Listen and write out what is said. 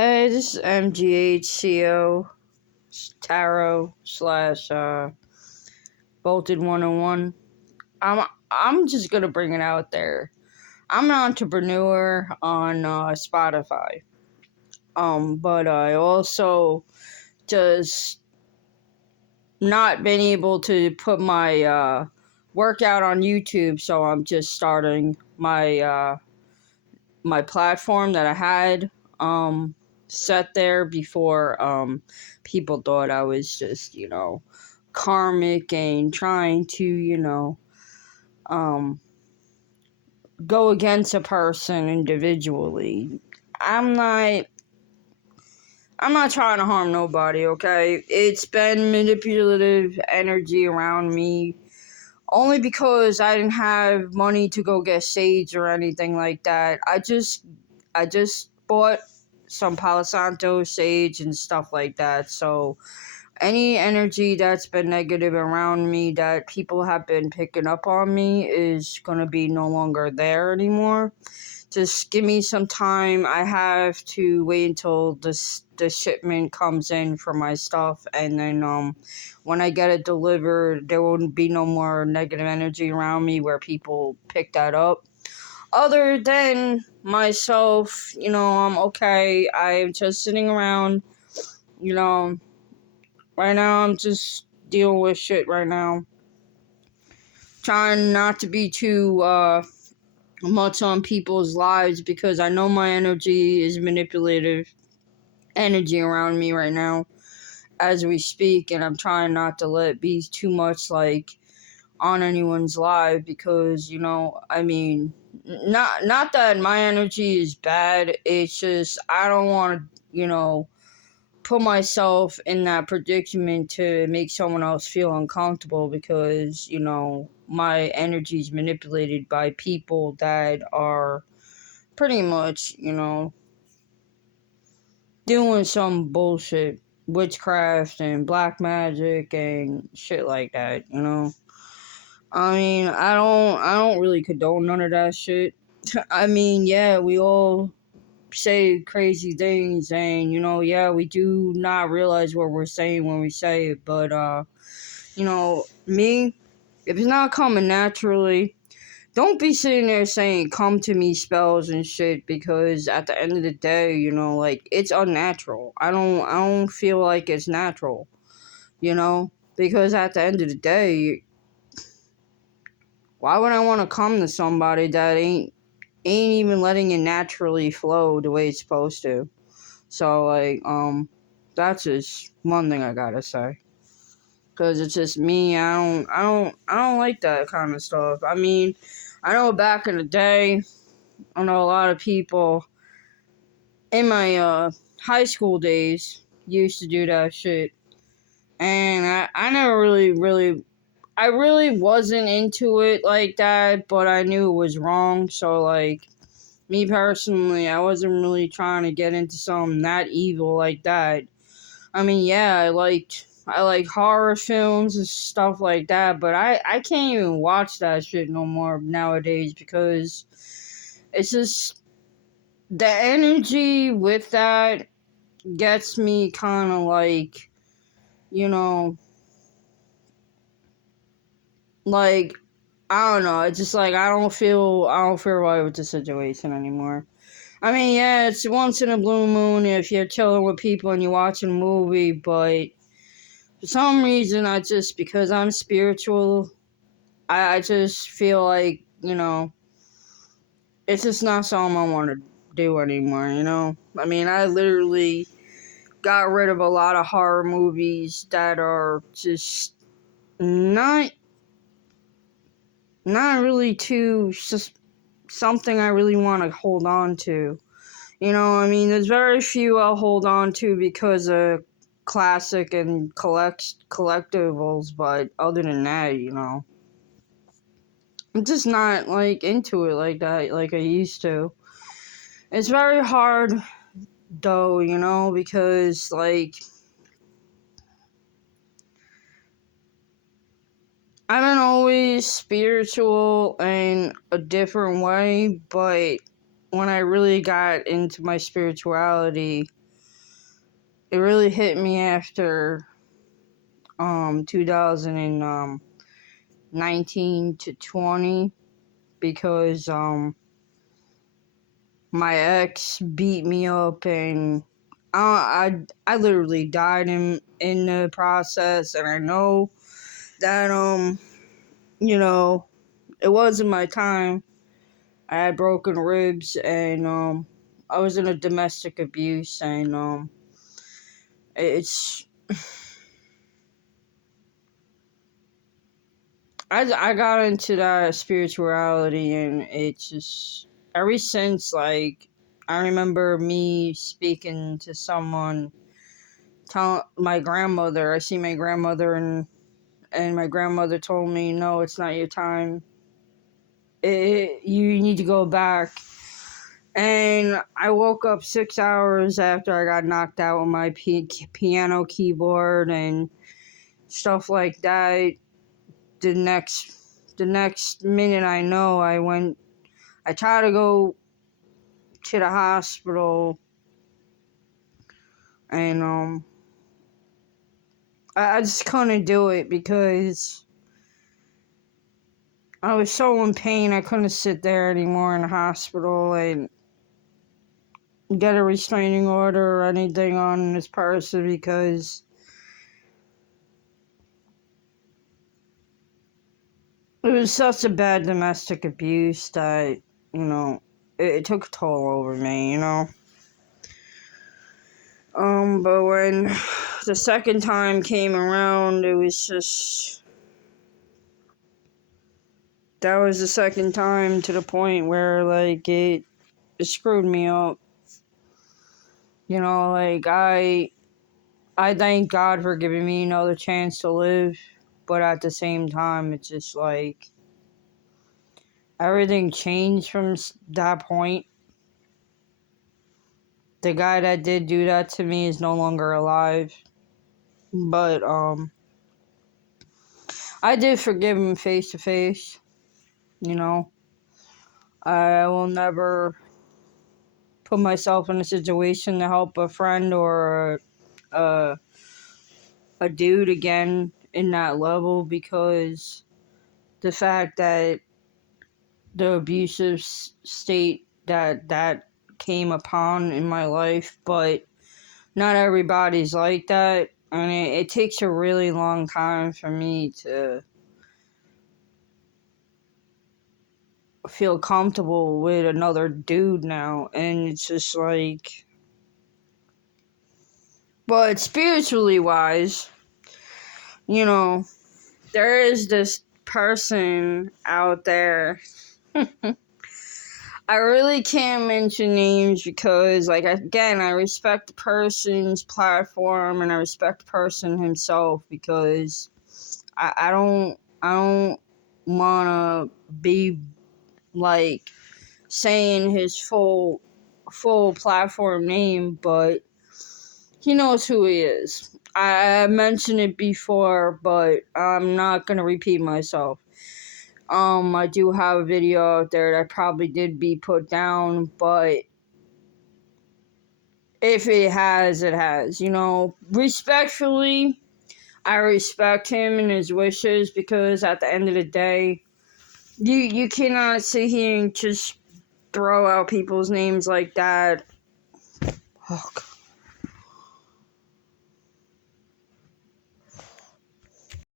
Hey, this is MGHCO Tarot slash Bolted 101. I'm just gonna bring it out there. I'm an entrepreneur on Spotify. But I also just not been able to put my workout on YouTube, so I'm just starting my platform that I had set there before people thought I was just, karmic and trying to, um go against a person individually. I'm not I'm not trying to harm nobody, okay? It's been manipulative energy around me only because I didn't have money to go get sage or anything like that. I just bought some Palo Santo sage and stuff like that. So any energy that's been negative around me that people have been picking up on me is going to be no longer there anymore. Just give me some time. I have to wait until the shipment comes in for my stuff, and then when I get it delivered, there won't be no more negative energy around me where people pick that up. Other than myself, I'm okay. I'm just sitting around, you know. Right now, I'm just dealing with shit right now. Trying not to be too much on people's lives because I know my energy is manipulative energy around me right now as we speak, and I'm trying not to let it be too much like on anyone's life because not that my energy is bad, it's just I don't want to put myself in that predicament to make someone else feel uncomfortable because, my energy is manipulated by people that are pretty much, doing some bullshit, witchcraft and black magic and shit like that, I mean, I don't really condone none of that shit. I mean, yeah, we all say crazy things and yeah, we do not realize what we're saying when we say it, but me, if it's not coming naturally, don't be sitting there saying come to me spells and shit because at the end of the day, it's unnatural. I don't feel like it's natural, because at the end of the day, why would I want to come to somebody that ain't even letting it naturally flow the way it's supposed to? So that's just one thing I gotta say. Cause it's just me. I don't like that kind of stuff. I mean, I know back in the day, I know a lot of people in my high school days used to do that shit, and I never I really wasn't into it like that, but I knew it was wrong. So me personally, I wasn't really trying to get into something that evil like that. I mean, yeah, I like horror films and stuff like that, but I can't even watch that shit no more nowadays because it's just the energy with that gets me kind of you know, like I don't know. It's just I don't feel right with the situation anymore. I mean, yeah, it's once in a blue moon if you're chilling with people and you're watching a movie, but for some reason, because I'm spiritual, I just feel like, it's just not something I want to do anymore, I mean, I literally got rid of a lot of horror movies that are just not, not really too, just something I really want to hold on to. I mean, there's very few I'll hold on to because of classic and collectibles, but other than that, I'm just not into it like that like I used to. It's very hard though, because I've been always spiritual in a different way, but when I really got into my spirituality, it really hit me after 2019 to 20 because my ex beat me up, and I literally died in the process, and I know that it wasn't my time. I had broken ribs, and I was in a domestic abuse, and it's I got into that spirituality, and it's just ever since, like, I remember me speaking to someone, tell my grandmother. I see my grandmother, and my grandmother told me, no, it's not your time. You need to go back. And I woke up 6 hours after I got knocked out with my piano keyboard and stuff like that. The next minute I know, I tried to go to the hospital, and I just couldn't do it because I was so in pain. I couldn't sit there anymore in the hospital and get a restraining order or anything on this person, because it was such a bad domestic abuse that, it took a toll over me. But when the second time came around, it was just, that was the second time to the point where, like, it screwed me up. Like, I thank God for giving me another chance to live, but at the same time, it's just like, everything changed from that point. The guy that did do that to me is no longer alive, but I did forgive him face to face. I will never put myself in a situation to help a friend or a dude again in that level, because the fact that the abusive state that came upon in my life, but not everybody's like that, and it takes a really long time for me to feel comfortable with another dude now, and it's just like, but spiritually wise, there is this person out there. I really can't mention names because, like, again, I respect the person's platform and I respect the person himself, because I don't wanna be, like, saying his full platform name, but he knows who he is. I mentioned it before, but I'm not gonna repeat myself. I do have a video out there that probably did be put down, but if it has, it has. Respectfully, I respect him and his wishes, because at the end of the day, you cannot sit here and just throw out people's names like that. Oh, God.